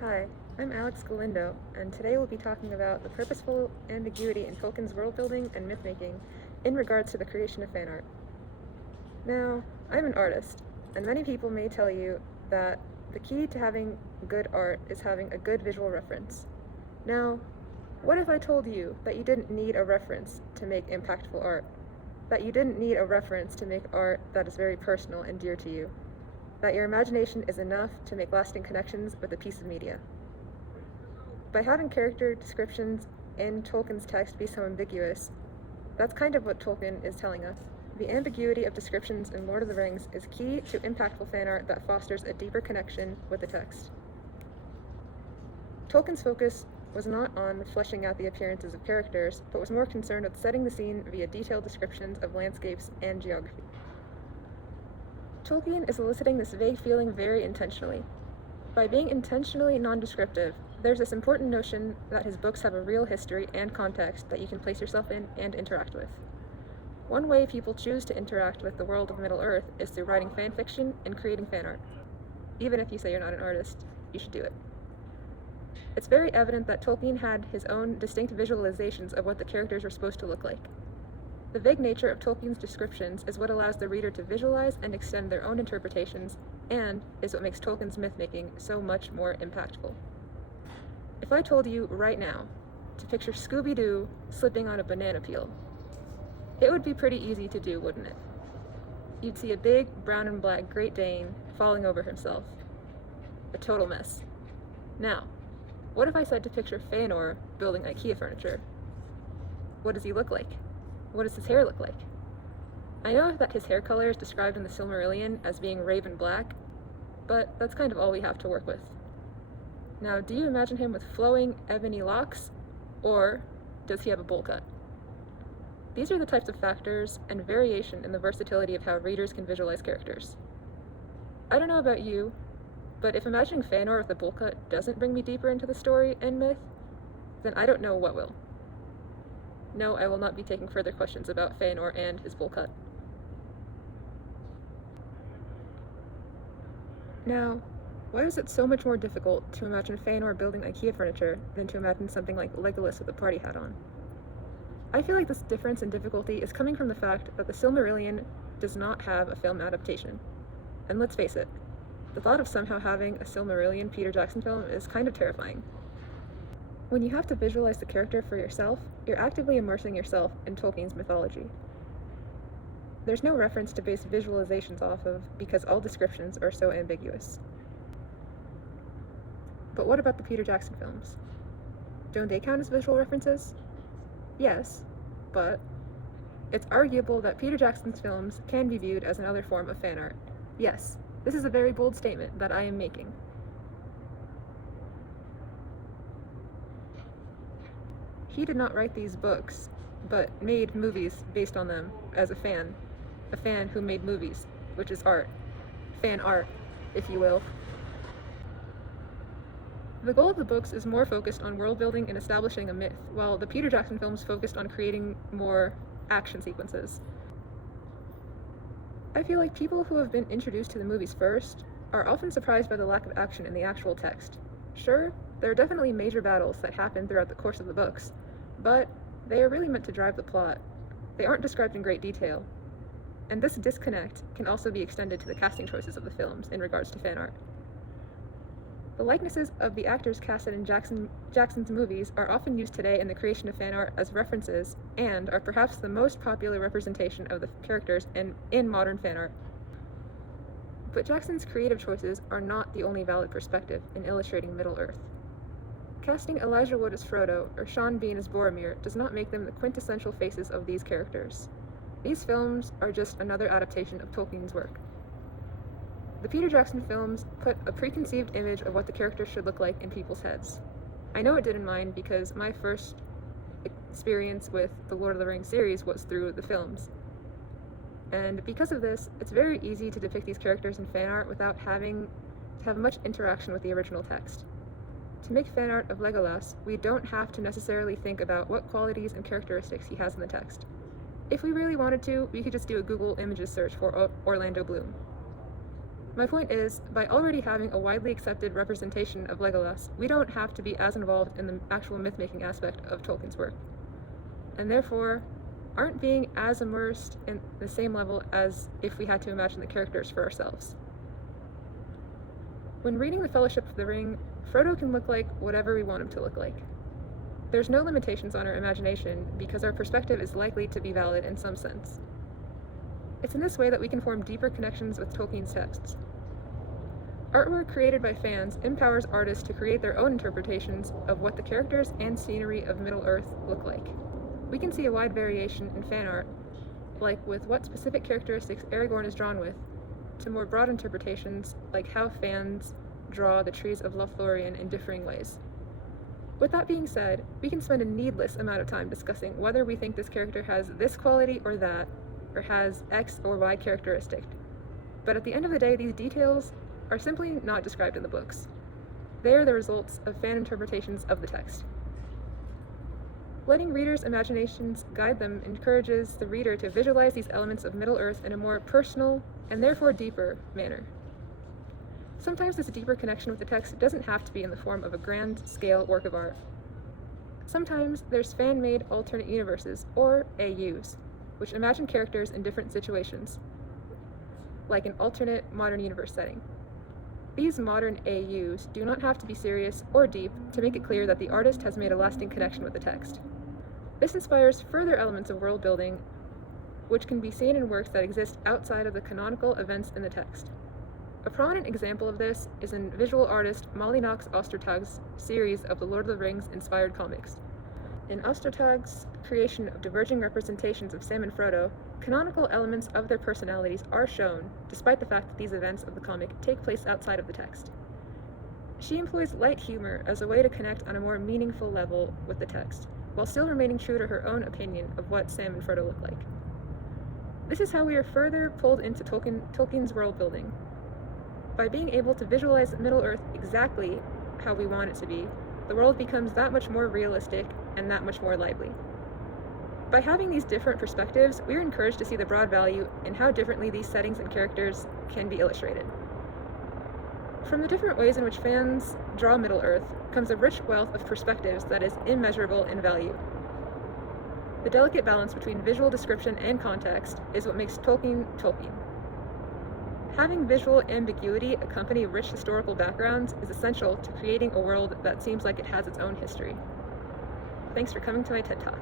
Hi, I'm Alex Galindo, and today we'll be talking about the purposeful ambiguity in Tolkien's world building and myth making in regards to the creation of fan art. Now, I'm an artist, and many people may tell you that the key to having good art is having a good visual reference. Now, what if I told you that you didn't need a reference to make impactful art? That you didn't need a reference to make art that is very personal and dear to you? That your imagination is enough to make lasting connections with a piece of media? By having character descriptions in Tolkien's text be so ambiguous, that's kind of what Tolkien is telling us. The ambiguity of descriptions in Lord of the Rings is key to impactful fan art that fosters a deeper connection with the text. Tolkien's focus was not on fleshing out the appearances of characters, but was more concerned with setting the scene via detailed descriptions of landscapes and geography. Tolkien is eliciting this vague feeling very intentionally. By being intentionally non-descriptive, there's this important notion that his books have a real history and context that you can place yourself in and interact with. One way people choose to interact with the world of Middle-earth is through writing fan fiction and creating fan art. Even if you say you're not an artist, you should do it. It's very evident that Tolkien had his own distinct visualizations of what the characters were supposed to look like. The vague nature of Tolkien's descriptions is what allows the reader to visualize and extend their own interpretations, and is what makes Tolkien's myth-making so much more impactful. If I told you right now to picture Scooby-Doo slipping on a banana peel, it would be pretty easy to do, wouldn't it? You'd see a big brown and black Great Dane falling over himself. A total mess. Now, what if I said to picture Fëanor building IKEA furniture? What does he look like? What does his hair look like? I know that his hair color is described in the Silmarillion as being raven black, but that's kind of all we have to work with. Now, do you imagine him with flowing ebony locks, or does he have a bowl cut? These are the types of factors and variation in the versatility of how readers can visualize characters. I don't know about you, but if imagining Fëanor with a bowl cut doesn't bring me deeper into the story and myth, then I don't know what will. No, I will not be taking further questions about Fëanor and his bowl cut. Now, why is it so much more difficult to imagine Fëanor building IKEA furniture than to imagine something like Legolas with a party hat on? I feel like this difference in difficulty is coming from the fact that the Silmarillion does not have a film adaptation. And let's face it, the thought of somehow having a Silmarillion Peter Jackson film is kind of terrifying. When you have to visualize the character for yourself, you're actively immersing yourself in Tolkien's mythology. There's no reference to base visualizations off of because all descriptions are so ambiguous. But what about the Peter Jackson films? Don't they count as visual references? Yes, but it's arguable that Peter Jackson's films can be viewed as another form of fan art. Yes, this is a very bold statement that I am making. He did not write these books, but made movies based on them as a fan who made movies, which is art. Fan art, if you will. The goal of the books is more focused on world building and establishing a myth, while the Peter Jackson films focused on creating more action sequences. I feel like people who have been introduced to the movies first are often surprised by the lack of action in the actual text. Sure, there are definitely major battles that happen throughout the course of the books, but they are really meant to drive the plot. They aren't described in great detail. And this disconnect can also be extended to the casting choices of the films in regards to fan art. The likenesses of the actors casted in Jackson's movies are often used today in the creation of fan art as references and are perhaps the most popular representation of the characters in modern fan art. But Jackson's creative choices are not the only valid perspective in illustrating Middle-earth. Casting Elijah Wood as Frodo or Sean Bean as Boromir does not make them the quintessential faces of these characters. These films are just another adaptation of Tolkien's work. The Peter Jackson films put a preconceived image of what the characters should look like in people's heads. I know it did in mine because my first experience with the Lord of the Rings series was through the films. And because of this, it's very easy to depict these characters in fan art without having to have much interaction with the original text. To make fan art of Legolas, we don't have to necessarily think about what qualities and characteristics he has in the text. If we really wanted to, we could just do a Google Images search for Orlando Bloom. My point is, by already having a widely accepted representation of Legolas, we don't have to be as involved in the actual myth-making aspect of Tolkien's work, and therefore aren't being as immersed in the same level as if we had to imagine the characters for ourselves. When reading The Fellowship of the Ring, Frodo can look like whatever we want him to look like. There's no limitations on our imagination because our perspective is likely to be valid in some sense. It's in this way that we can form deeper connections with Tolkien's texts. Artwork created by fans empowers artists to create their own interpretations of what the characters and scenery of Middle-earth look like. We can see a wide variation in fan art, like with what specific characteristics Aragorn is drawn with, to more broad interpretations, like how fans draw the trees of Lothlorien in differing ways. With that being said, we can spend a needless amount of time discussing whether we think this character has this quality or that, or has X or Y characteristic. But at the end of the day, these details are simply not described in the books. They are the results of fan interpretations of the text. Letting readers' imaginations guide them encourages the reader to visualize these elements of Middle-earth in a more personal, and therefore deeper, manner. Sometimes this deeper connection with the text doesn't have to be in the form of a grand-scale work of art. Sometimes there's fan-made alternate universes, or AUs, which imagine characters in different situations, like an alternate modern universe setting. These modern AUs do not have to be serious or deep to make it clear that the artist has made a lasting connection with the text. This inspires further elements of world building, which can be seen in works that exist outside of the canonical events in the text. A prominent example of this is in visual artist Molly Knox Ostertag's series of the Lord of the Rings inspired comics. In Ostertag's creation of diverging representations of Sam and Frodo, canonical elements of their personalities are shown, despite the fact that these events of the comic take place outside of the text. She employs light humor as a way to connect on a more meaningful level with the text, while still remaining true to her own opinion of what Sam and Frodo look like. This is how we are further pulled into Tolkien's world building. By being able to visualize Middle-earth exactly how we want it to be, the world becomes that much more realistic and that much more lively. By having these different perspectives, we are encouraged to see the broad value in how differently these settings and characters can be illustrated. From the different ways in which fans draw Middle-earth comes a rich wealth of perspectives that is immeasurable in value. The delicate balance between visual description and context is what makes Tolkien Tolkien. Having visual ambiguity accompany rich historical backgrounds is essential to creating a world that seems like it has its own history. Thanks for coming to my TED Talk.